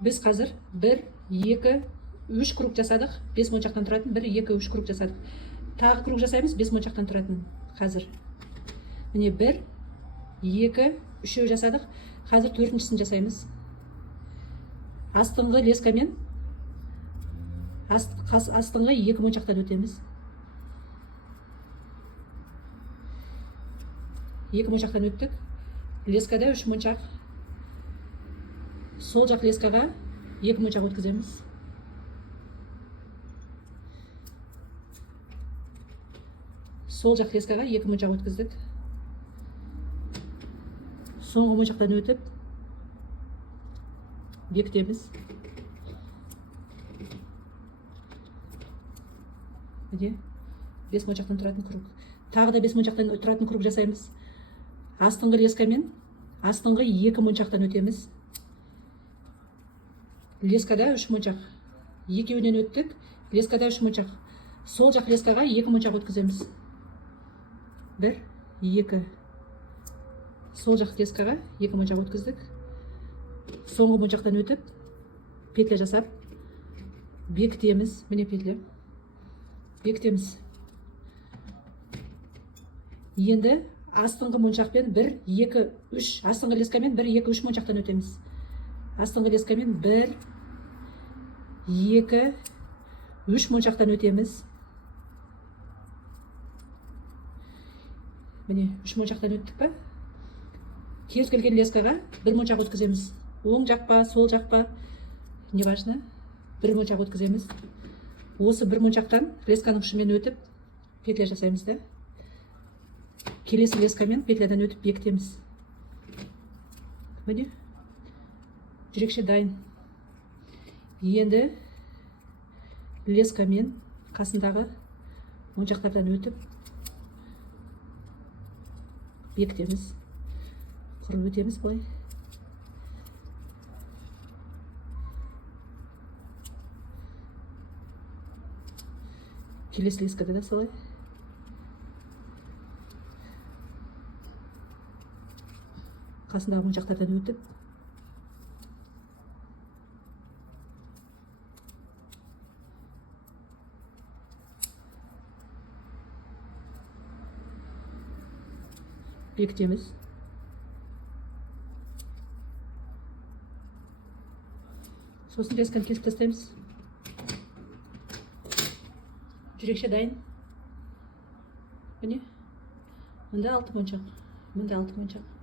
Біз қазір 1, 2, 3 круг жасадық. 5 моншақтан тұратын 1, 2, 3 круг жасадық. Тағы круг жасаймыз 5 моншақтан тұратын. Қазір. Міне 1, 2, 3 жасадық. Қазір 4-шісін жасаймыз. Астыңғы лескамен астыңғы 2 моншақтан өтеміз. 2 моншақтан өттік. Лескада 3 моншақ. Сол жақ лескаға 2 моншақ өткіземіз. Сол жақ лескаға 2 моншақ өткіздік. Соңғы моншақтан өтіп бекітеміз. Міне 5 моншақтан тұратын круг. Тағы да 5 моншақтан тұратын круг жасаймыз. Астыңғы лескамен астыңғы 2 моншақтан өтеміз. Лескада 3 моншақ. Екеуінен өттік. Лескада 3 моншақ. Сол жақ лескаға 2 моншақ өткіземіз. 1, 2. Сол жақ лескаға 2 моншақ өткіздік. Соңғы моншақтан өтіп, петля жасап, бекітеміз. Міне петля. Бекітеміз. Енді астыңғы моншақпен 1, 2, 3. Астыңғы лескамен 1, 2, 3 моншақтан өтеміз. Астыңғы лескамен 1, 2, 3 моншақтан өтеміз. Міне 3 моншақтан өттік па? Кез келген лескаға 1 моншақ өткіземіз. Оң жақ па, сол жақ па, не важно, 1 моншақ өткіземіз. Осы 1 моншақтан лесканың ұшымен өтіп, петля жасаймыз да. Келесі лескамен петлядан өтіп бекітеміз. Міне, жүрекше дайын. Енді лескамен қасындағы моншақтардан өтіп бекітеміз. Құрып өтеміз былай. Келесі лескада да солай. Қасындағы моншақтардан өтіп бекітеміз. Сосын лесканы кесіп тастаймыз. Жүрекше дайын. Міне, мында 6 моншақ. Мында 6 моншақ.